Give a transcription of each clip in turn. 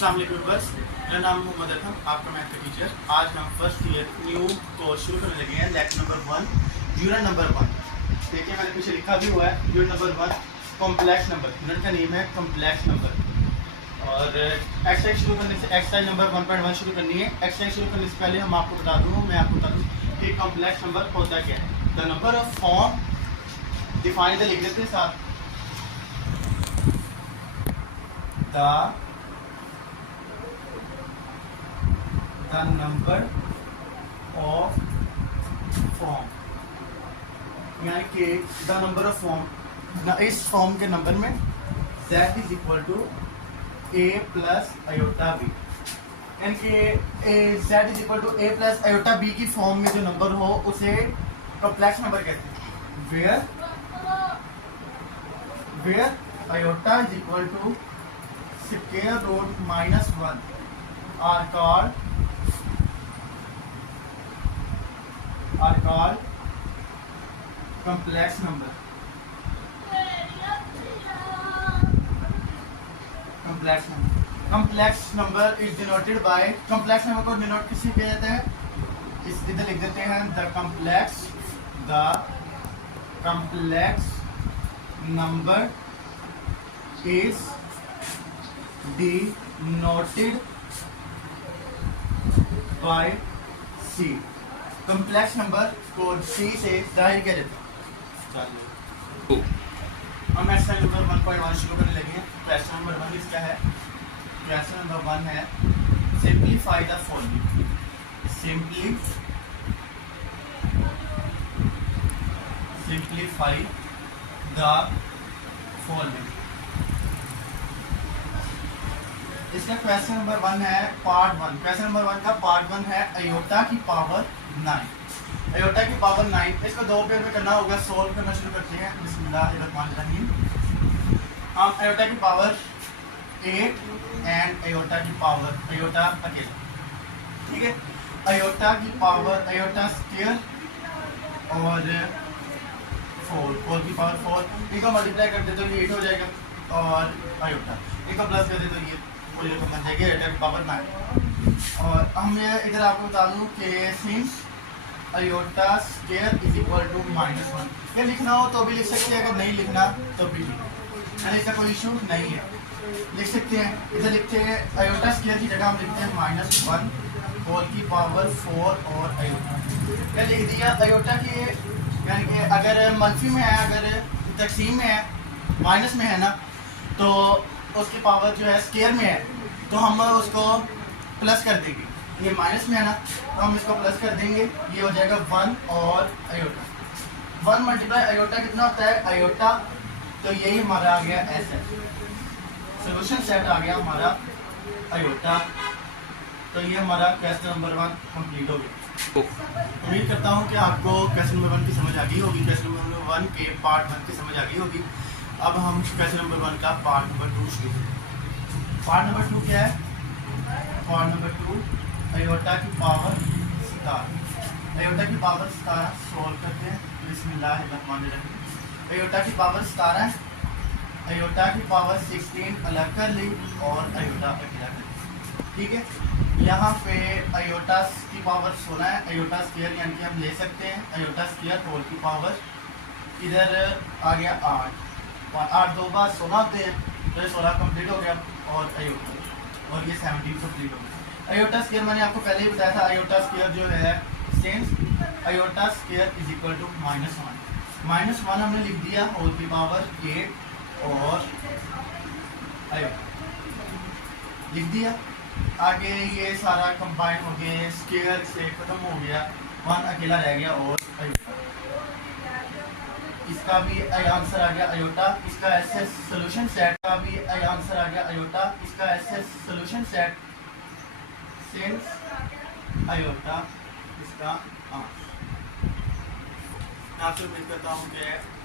अस्सलाम वालेकुम व्यूअर्स, मेरा नाम मोहम्मद अरहम, आपका मैथ का टीचर। आज हम फर्स्ट ईयर न्यू कोर्स शुरू करने लगे हैं। Lecture number 1, unit number 1। देखिए मैंने पीछे लिखा भी हुआ है unit number 1 complex number. Unit का नेम है कॉम्प्लेक्स नंबर। और एक्सरसाइज शुरू करने से एक्सरसाइज नंबर 1.1 शुरू करनी है। एक्सरसाइज शुरू करने से पहले मैं आपको बता दूँ कि कॉम्प्लेक्स नंबर होता क्या है। The number of form define the लिख देते हैं साथ। The number of form, यानी कि द नंबर ऑफ फॉर्म, इस फॉर्म के नंबर में z is equal to a plus iota b, यानी कि z is equal to a plus iota b की फॉर्म में जो नंबर हो उसे कॉम्प्लेक्स नंबर कहते हैं। Where iota is equal to square root -1 are called complex number। complex number is denoted by, complex number को डिनोट किससे किया जाता है? इस इधर लिख देते हैं the complex number is denoted by C। Complex number को C से जाहिर किया जाता है। हम एक्सरसाइज नंबर 1.1 शुरू करने लगे हैं। क्वेश्चन नंबर 1 इसका है, क्वेश्चन नंबर 1 है simplify the following. Simplify the following. इसका क्वेश्चन नंबर 1 है पार्ट 1। क्वेश्चन नंबर 1 का पार्ट 1 है अयोटा की पावर 9। अयोटा की पावर 9, इसको दो पेयर में करना होगा। सोल्व करना शुरू करते हैं। बिस्मिल्लाहिर्रहमानिर्रहीम। हम अयोटा की पावर 8 एंड अयोटा की पावर अयोटा अकेला, ठीक है। अयोटा की पावर अयोटा स्क्वायर और 4 की पावर 4, इनको मल्टीप्लाई कर दे तो ये 8 हो जाएगा, और अयोटा इनको प्लस कर दे तो ये बन जाएगी अयोटा की पावर 9। और हम इधर आपको बता दूं कि since iota square is equal to -1, ये लिखना हो तो भी लिख सकते हैं, अगर नहीं लिखना तो भी यानी इसका कोई इशू नहीं है, लिख सकते हैं। इधर लिखते हैं अयोटा स्क्वायर की जगह हम लिखते हैं -1 होल की पावर 4 और अयोटा, क्या लिख दिया अयोटा की, यानी कि अगर मनफी में है, अगर तकसीम में है, माइनस में है ना, तो उसकी पावर जो है स्क्वायर में है तो हम उसको प्लस कर देंगे। ये माइनस में है ना तो हम इसको प्लस कर देंगे, ये हो जाएगा 1 और अयोटा। 1 मल्टीप्लाई अयोटा कितना होता है अयोटा, तो यही हमारा आ गया ऐसे सोल्यूशन सेट आ गया हमारा अयोटा। तो ये हमारा क्वेश्चन नंबर 1 कंप्लीट हो गया। उम्मीद करता हूँ कि आपको क्वेश्चन नंबर 1 की समझ आ गई होगी, क्वेश्चन नंबर 1 के पार्ट 1 की समझ आ गई होगी। अब हम क्वेश्चन नंबर 1 का पार्ट नंबर 2 शुरू करें। पार्ट नंबर 2 क्या है? पार्ट नंबर 2 अयोटा की पावर 17। अयोटा की पावर 17 सॉल्व करते हैं। बिस्मिल्लाहिर्रहमानिर्रहीम। अयोटा की पावर 17, अयोटा की पावर 16 अलग कर ली और अयोटा अकेला कर ली, ठीक है। यहाँ पे अयोटा की पावर 16 है, अयोटा स्क्वायर यानी कि हम ले सकते हैं अयोटा स्क्वायर होल की पावर, इधर आ गया 8 2 बार 16 होते हैं, तो ये 16 कंप्लीट हो गया और अयोटा और ये 17 कंप्लीट हो गया। अयोटा स्क्वायर मैंने आपको पहले ही बताया था, अयोटा स्क्वायर जो है since iota square is equal to -1 हमने लिख दिया होल की पावर 8 और अयोटा लिख दिया। आगे ये सारा कंबाइन हो गया, स्क्वायर से खत्म हो गया, 1 अकेला रह गया और अयोटा। इसका भी आंसर आ गया अयोटा। इसका ऐसे सॉल्यूशन सेट का भी आंसर आ गया अयोटा। इसका ऐसे सॉल्यूशन सेट सिंस अयोटा इसका आंसर। मैं आपसे उम्मीद करता हूँ कि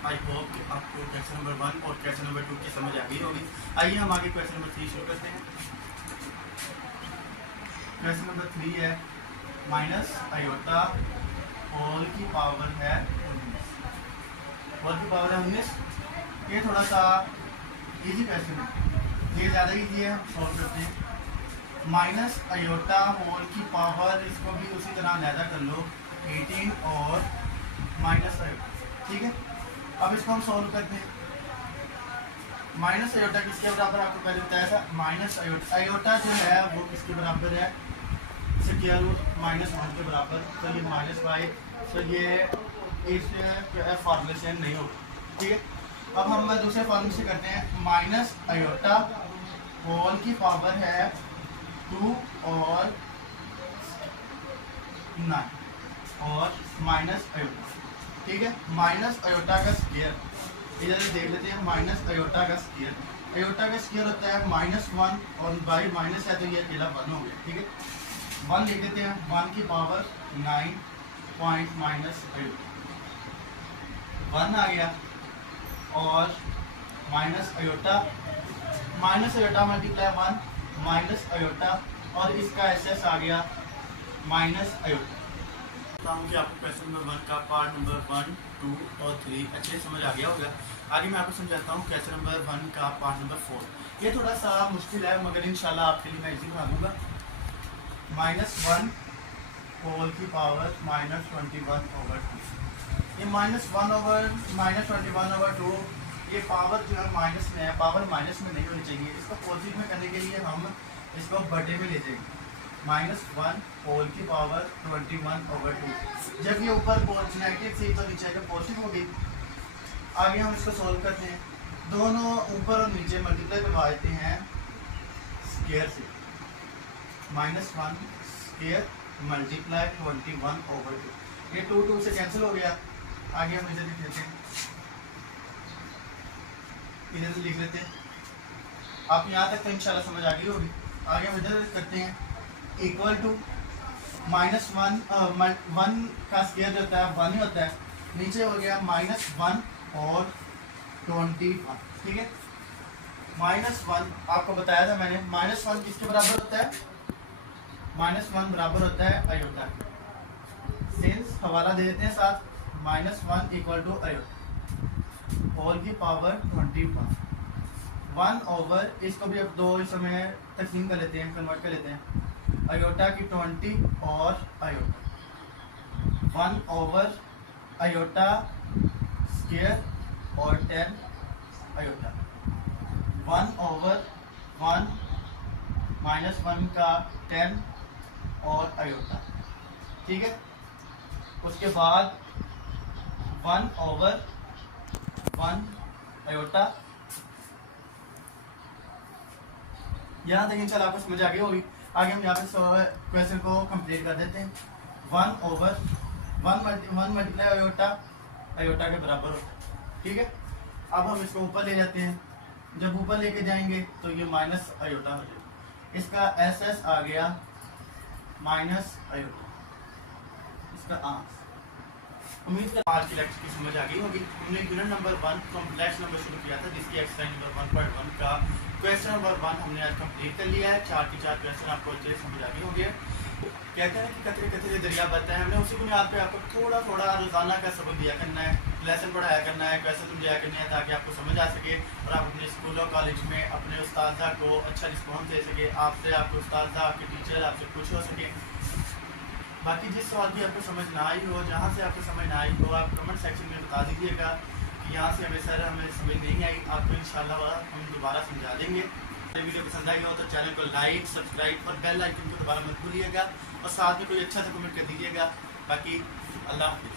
आई होप कि आपको क्वेश्चन नंबर 1 और क्वेश्चन नंबर 2 की समझ आ गई होगी। आइए हम आगे क्वेश्चन नंबर 3 शुरू करते हैं। क्वेश्चन नंबर 3 है माइनस अयोटा होल की पावर है 19। होल की पावर है 19। ये थोड़ा सा इजी क्वेश्चन है, ये ज़्यादा इजी है, हम सॉल्व करते हैं। माइनस आयोटा होल की पावर, इसको भी उसी तरह अलहदा कर लो 18 और माइनस आयोटा। ठीक है, अब इसको हम सॉल्व करते हैं। माइनस आयोटा किसके बराबर आपको पहले बताया था, माइनस आयोटा, आयोटा जो है वो किसके बराबर है, स्क्वायर रूट -1 के बराबर। तो ये -y, तो ये इस फार्मूले से नहीं होगा। ठीक है, अब हम दूसरे फार्मूले से करते हैं। माइनस आयोटा होल की पावर है 2 और 9 और माइनस आयोटा। ठीक है, माइनस आयोटा का स्क्वायर इधर देख लेते हैं। माइनस आयोटा का स्क्वायर, आयोटा का स्क्वायर होता है -1 और बाई माइनस है तो ये अकेला 1 हो गया। ठीक है, 1 लिख देते हैं, 1 की पावर 9 पॉइंट माइनस 1 आ गया और minus iota multiply 1 minus iota और इसका एसएस आ गया माइनस आयोटा। कि आपको क्वेश्चन नंबर 1 का पार्ट नंबर 1, 2 और 3 अच्छे समझ आ गया होगा। आगे मैं आपको समझाता हूँ क्वेश्चन नंबर 1 का पार्ट नंबर 4। ये थोड़ा सा मुश्किल है मगर इंशाल्लाह आपके लिए मैं इजी बना दूंगा। -1 होल की पावर -21/2। ये -1/-21/2 ये पावर जो है माइनस में है, पावर माइनस में नहीं होनी चाहिए। इसको पॉजिटिव में करने के लिए हम इसको बटे में ले जाएंगे। -1 होल की पावर 21/2। जब ये ऊपर नेगेटिव थी तो नीचे आकर पॉजिटिव होगी। आगे हम इसको सोल्व करते हैं। दोनों ऊपर और नीचे मल्टीप्लाई करवा देते हैं स्क्वायर से। -1 स्क्वायर मल्टीप्लाई 21/2। ये 2 से कैंसिल हो गया। आगे हम इधर लिख लेते हैं, इधर से लिख लेते हैं। आप यहाँ तक तो इंशाल्लाह समझ आ गई होगी। आगे हम इधर करते हैं इक्वल टू -1 का स्क्वायर जो होता है 1 ही होता है। नीचे हो गया -1 और 21। ठीक है, -1 आपको बताया था मैंने, -1 किसके बराबर होता है, -1 बराबर होता है आयोटा। सिंस हवाला दे देते हैं साथ, -1 इक्वल टू आयोटा होल की पावर 21 1 ओवर, इसको भी अब 2 हिस्सों में तकसीम कर लेते हैं, कन्वर्ट कर लेते हैं। आयोटा की 20 और आयोटा 1 ओवर आयोटा स्क्वायर और 10 आयोटा 1 ओवर 1 -1 का 10 और आयोटा। ठीक है, उसके बाद 1 ओवर 1 आयोटा। यहाँ तक इंशाल्लाह आपको समझ आ गई होगी। आगे हम यहाँ पे क्वेश्चन को कंप्लीट कर देते हैं। 1 ओवर 1 मल्टीप्लाई आयोटा आयोटा के बराबर होता है। ठीक है, अब हम इसको ऊपर ले जाते हैं। जब ऊपर लेके जाएंगे तो ये माइनस आयोटा हो जाएगा। इसका एस एस आ गया माइनस आयोटा। इसका उम्मीद कर आज की लेक्चर की समझ आ गई होगी। हमने यूनिट नंबर 1 कॉम्प्लेक्स नंबर शुरू किया था, जिसकी एक्सरसाइज नंबर 1.1 का क्वेश्चन नंबर 1 हमने आज कंप्लीट कर लिया है। 4 के 4 क्वेश्चन आपको अच्छे से समझ आ गए होंगे। कहते हैं कि कतरे कतरे दरिया बहता है। हमने उसी बुनियाद पे आपको थोड़ा थोड़ा रोजाना का सबक दिया करना है, लेसन पढ़ाया करना है, क्वेश्चन समझाया करना है, ताकि आपको समझ आ सके और आप अपने स्कूलों कॉलेज में अपने उस्तादा को अच्छा रिस्पॉन्स दे सके। आपसे आपके उस्तादा, आपके टीचर आपसे खुश हो सके। बाकी जिस सवाल की आपको समझ ना आई हो, जहाँ से आपको समझ ना आई हो, आप कमेंट सेक्शन में बता दीजिएगा कि यहाँ से हमें सर हमें समझ नहीं आई। आपको इंशाल्लाह हम दोबारा समझा देंगे। वीडियो पसंद आई हो तो चैनल को लाइक, सब्सक्राइब और बेल आइकन को दोबारा मत भूलिएगा और साथ में कोई अच्छा सा कमेंट कर दीजिएगा। बाकी अल्लाह हाफिज़।